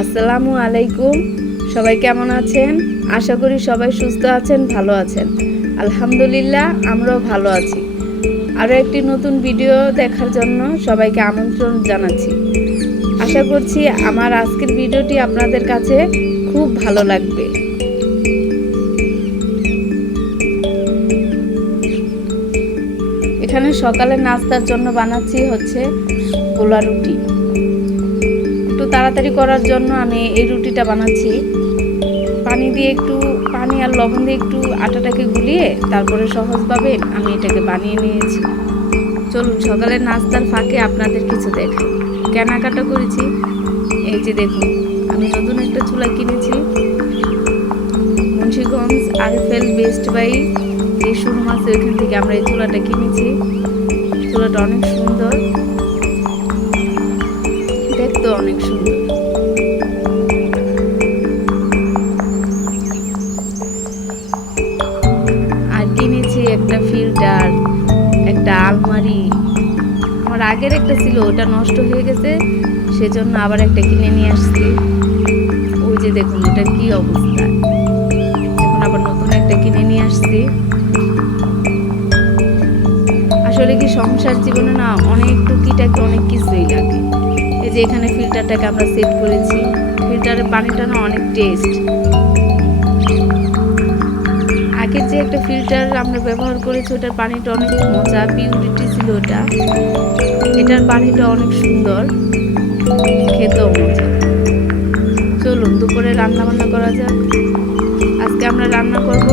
আসসালামু আলাইকুম। সবাই কেমন আছেন? আশা করি সবাই সুস্থ আছেন, ভালো আছেন। আলহামদুলিল্লাহ, আমরাও ভালো আছি। আরও একটি নতুন ভিডিও দেখার জন্য সবাইকে আমন্ত্রণ জানাচ্ছি। আশা করছি আমার আজকের ভিডিওটি আপনাদের কাছে খুব ভালো লাগবে। এখানে সকালে নাস্তার জন্য বানাচ্ছি হচ্ছে গোলা রুটি। একটু তাড়াতাড়ি করার জন্য আমি এই রুটিটা বানাচ্ছি। পানি আর লবণ দিয়ে একটু আটাটাকে গুলিয়ে তারপরে সহজভাবে আমি এটাকে বানিয়ে নিয়েছি। চলুন সকালের নাস্তার ফাঁকে আপনাদের কিছু দেখাই। কেনাকাটা করেছি, এই যে দেখুন, আমি নতুন একটা চুলা কিনেছি। মুন্সিগঞ্জ আরএফএল বেস্ট বাই যে শোরুম আছে ওইখান থেকে আমরা এই চুলাটা কিনেছি। চুলাটা অনেক সুন্দর, দেখতেও অনেক সুন্দর। আর কিনেছি একটা ফিল্টার, একটা আলমারি। আমার আগের একটা ছিল, ওটা নষ্ট হয়ে গেছে, সেজন্য আবার একটা কিনে নিয়ে আসছি। ওই যে দেখুন ওটার কি অবস্থা। এখন আবার নতুন একটা কিনে নিয়ে আসছি। আসলে কি সংসার জীবনে না অনেক টুকিটাকি অনেক কিছুই লাগে। এই যে এখানে ফিল্টারটাকে আমরা সেট করেছি। ফিল্টারের পানিটা না অনেক টেস্ট। আগের যে একটা ফিল্টার আমরা ব্যবহার করেছি ওটার পানিটা অনেক মজা, পিউরিটি ছিল ওটা। এটার পানিটা অনেক সুন্দর, খেতেও মজা। চলুন দুপুরে রান্না বান্না করা যাক। আজকে আমরা রান্না করব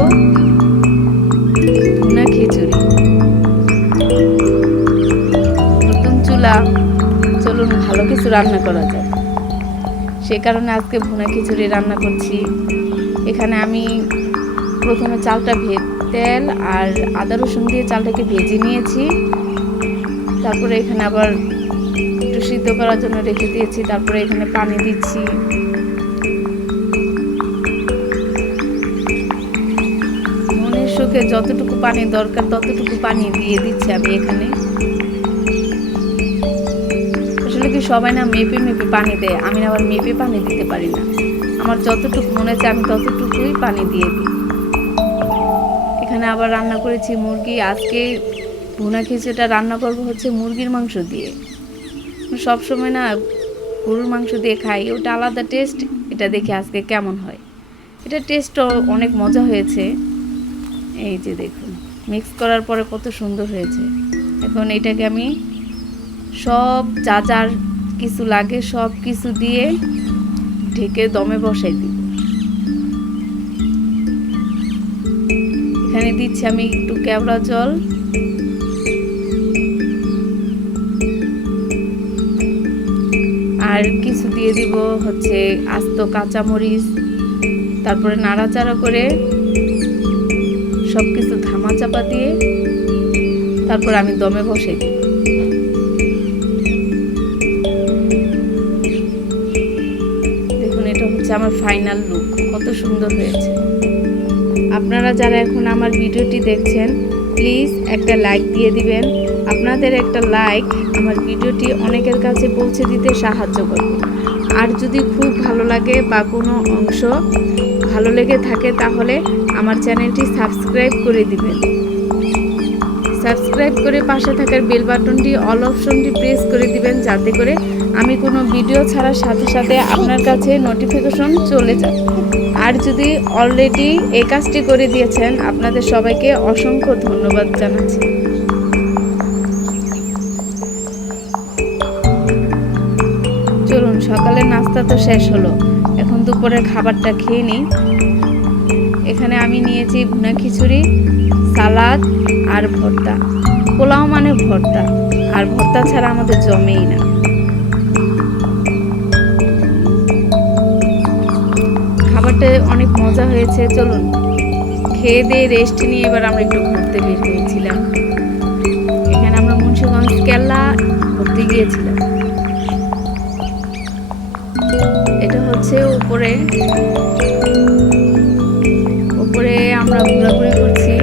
ভুনা খিচুড়ি। নতুন চুলা, চলুন ভালো কিছু রান্না করা যায়। সে কারণে আজকে ভুনা খিচুড়ি রান্না করছি। এখানে আমি প্রথমে চালটা তেল আর আদা রসুন দিয়ে চালটাকে ভেজে নিয়েছি। তারপরে এখানে আবার একটু সিদ্ধ করার জন্য রেখে দিয়েছি। তারপরে এখানে পানি দিচ্ছি। মনের সুখে যতটুকু পানি দরকার ততটুকু পানি দিয়ে দিচ্ছি আমি এখানে। আসলে কি সবাই না মেপে মেপে পানি দেয়, আমি আবার মেপে পানি দিতে পারি না। আমার যতটুকু মনে চায় আমি ততটুকুই পানি দিয়ে দিই। এখানে আবার রান্না করেছি মুরগি। আজকে ভুনা খিচুড়িটা রান্না করবো হচ্ছে মুরগির মাংস দিয়ে। সবসময় না গরুর মাংস দিয়ে খাই, ওটা আলাদা টেস্ট। এটা দেখি আজকে কেমন হয়। এটা টেস্টও অনেক মজা হয়েছে। এই যে দেখুন মিক্স করার পরে কত সুন্দর হয়েছে। এখন এটাকে আমি সব যা যার কিছু লাগে সব কিছু দিয়ে ঢেকে দমে বসাই দিই। এখানে দিচ্ছি আমি একটু কেওড়া জল, আর কিছু দিয়ে দিব হচ্ছে আস্ত কাঁচামরিচ। তারপরে নাড়াচাড়া করে সব কিছু ধামা চাপা দিয়ে তারপর আমি দমে বসাই দিই। দেখুন এটা হচ্ছে আমার ফাইনাল লুক, কত সুন্দর হয়েছে। আপনারা যারা এখন আমার ভিডিওটি দেখছেন প্লিজ একটা লাইক দিয়ে দিবেন। আপনাদের একটা লাইক আমার ভিডিওটি অনেকের কাছে পৌঁছে দিতে সাহায্য করবে। আর যদি খুব ভালো লাগে বা কোনো অংশ ভালো লেগে থাকে তাহলে আমার চ্যানেলটি সাবস্ক্রাইব করে দিবেন। সাবস্ক্রাইব করে পাশে থাকার বেল বাটনটি অল অপশনটি প্রেস করে দিবেন, যাতে করে আমি কোনো ভিডিও ছাড়ার সাথে সাথে আপনার কাছে নোটিফিকেশন চলে যায়। আর যদি অলরেডি এই কাজটি করে দিয়েছেন আপনাদের সবাইকে অসংখ্য ধন্যবাদ জানাচ্ছি। চলুন সকালের নাস্তা তো শেষ হলো, এখন দুপুরের খাবারটা খেয়ে নিই। এখানে আমি নিয়েছি ভুনা খিচুড়ি, সালাদ আর ভর্তা। পোলাও মানে ভর্তা, আর ভর্তা ছাড়া আমাদের জমেই না। খাবারটা অনেক মজা হয়েছে। চলুন খেয়ে দিয়ে রেস্ট নিয়ে এবার আমরা একটু ঘুরতে বের হয়েছিলাম। এখানে আমরা মুন্সিগঞ্জ কেল্লা ঘুরতে গিয়েছিলাম। এটা হচ্ছে উপরে আমরা ঘোরাঘুরি করছি।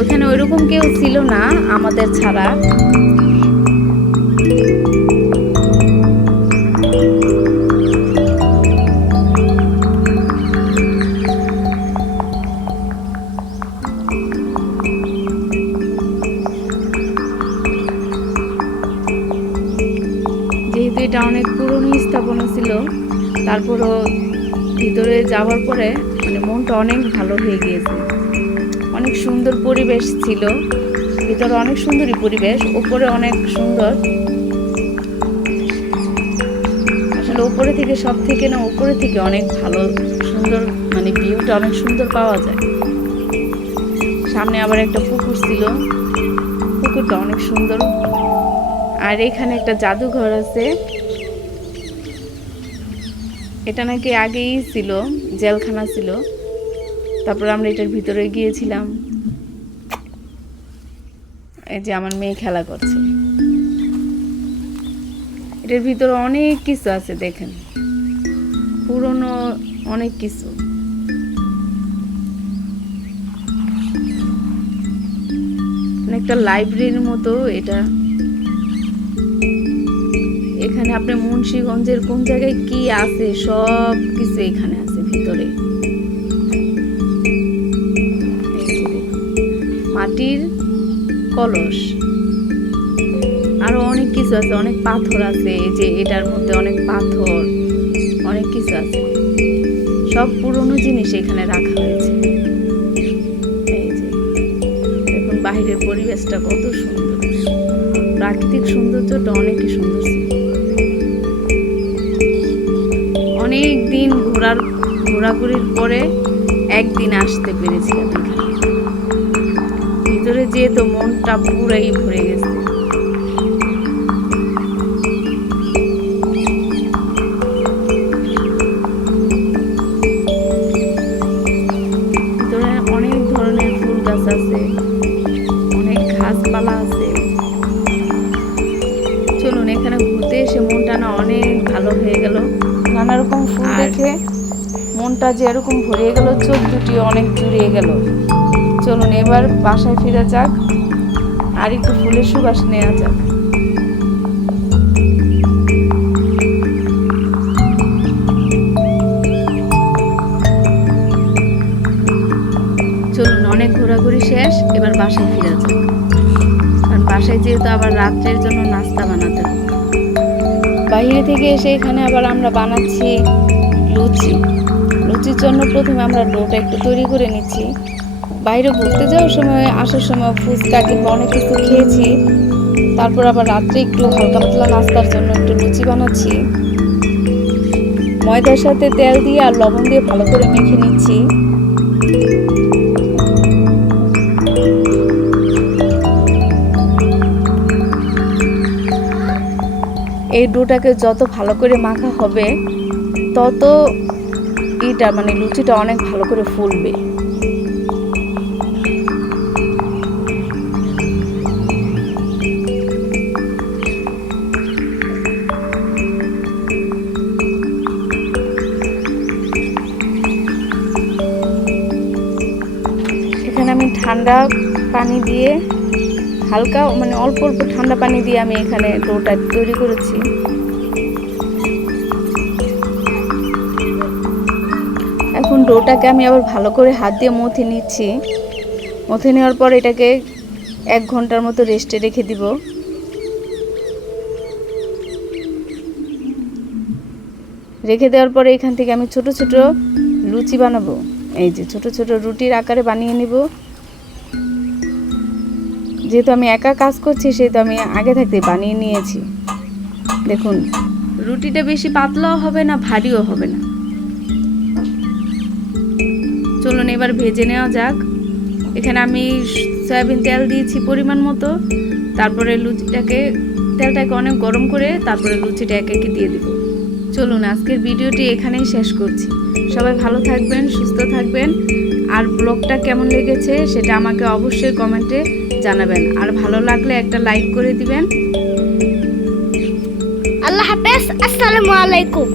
ওখানে ওইরকম কেউ ছিল না আমাদের ছাড়া। এটা অনেক পুরনো স্থাপনা ছিল, তারপরও ভিতরে যাওয়ার পরে মানে মনটা অনেক ভালো হয়ে গিয়েছে। অনেক সুন্দর পরিবেশ ছিল, ভিতরে অনেক সুন্দরই পরিবেশ, উপরে অনেক সুন্দর। আসলে উপরে থেকে সব থেকে না, উপরে থেকে অনেক ভালো সুন্দর মানে ভিউটা অনেক সুন্দর পাওয়া যায়। সামনে আবার একটা পুকুর ছিল, পুকুরটা অনেক সুন্দর। আর এখানে একটা জাদুঘর আছে, এটা নাকি আগেই ছিল, জেলখানা ছিল। তারপর আমরা এটার ভিতরে গিয়েছিলাম। এই যে আমার মেয়ে খেলা করছে। এটার ভিতরে অনেক কিছু আছে, দেখেন পুরনো অনেক কিছু। একটা লাইব্রেরির মতো এটা। এখানে আপনি মুন্সিগঞ্জের কোন জায়গায় কি আছে সব কিছু এখানে আছে ভিতরে। মাটির কলস, আরো অনেক কিছু আছে, অনেক পাথর আছে। এই যে এটার মধ্যে অনেক পাথর, অনেক কিছু আছে, সব পুরনো জিনিস এখানে রাখা হয়েছে। এই যে দেখুন বাহিরের পরিবেশটা কত সুন্দর, প্রাকৃতিক সৌন্দর্যটা অনেকই সুন্দর ছিল। অনেক দিন ঘোরাঘুরির পরে একদিন আসতে পেরেছিলাম এখানে। ভিতরে যেয়ে তো মনটা পুরাই ভরে গেছে। ভিতরে অনেক ধরনের ফুল গাছ আছে, অনেক গাছপালা আছে। চলুন, এখানে ঘুরতে এসে মনটা না অনেক ভালো হয়ে গেল। নানা রকম ফুল দেখে মনটা যে এরকম ভরে গেল, চোখ দুটি অনেক জুড়িয়ে গেল। চলুন এবার বাসায় ফিরে যাক, আর একটু ফুলের সুবাস নেওয়া যাক। চলুন, অনেক ঘোরাঘুরি শেষ, এবার বাসায় ফিরে যাক। কারণ বাসায় যেহেতু আবার রাত্রের জন্য নাস্তা বানাতে হবে। বাইরে থেকে এসে এখানে আবার আমরা বানাচ্ছি লুচি। লুচির জন্য প্রথমে আমরা ডোটা একটু তৈরি করে নিচ্ছি। বাইরে ঘুরতে যাওয়ার সময়, আসার সময় ফুচকা কিংবা অনেক কিছু খেয়েছি। তারপর আবার রাত্রে একটু হালকা পাতলা নাস্তার জন্য একটু লুচি বানাচ্ছি। ময়দার সাথে তেল দিয়ে আর লবণ দিয়ে ভালো করে মেখে নিচ্ছি। এই ডোটাকে যত ভালো করে মাখা হবে তত এটা মানে লুচিটা অনেক ভালো করে ফুলবে। এখানে আমি ঠান্ডা পানি দিয়ে, হালকা মানে অল্প অল্প ঠান্ডা পানি দিয়ে আমি এখানে ডোটা তৈরি করেছি। এখন ডোটাকে আমি আবার ভালো করে হাত দিয়ে মথে নিচ্ছি। মথে নেওয়ার পর এটাকে 1 ঘন্টার মতো রেস্টে রেখে দিব। রেখে দেওয়ার পরে এখান থেকে আমি ছোট ছোট লুচি বানাবো। এই যে ছোট ছোট রুটির আকারে বানিয়ে নিব। যেহেতু আমি একা কাজ করছি সেহেতু আমি আগে থাকতে বানিয়ে নিয়েছি। দেখুন, রুটিটা বেশি পাতলাও হবে না, ভারীও হবে না। চলুন এবার ভেজে নেওয়া যাক। এখানে আমি সয়াবিন তেল দিয়েছি পরিমাণ মতো। তারপরে তেলটাকে অনেক গরম করে তারপরে লুচিটা একে একে দিয়ে দিব। চলুন আজকের ভিডিওটি এখানেই শেষ করছি। সবাই ভালো থাকবেন, সুস্থ থাকবেন। আর ব্লগটা কেমন লেগেছে সেটা আমাকে অবশ্যই কমেন্টে জানাবেন। আর ভালো লাগলে একটা লাইক করে দিবেন। আল্লাহ হাফেজ, আসসালামু আলাইকুম।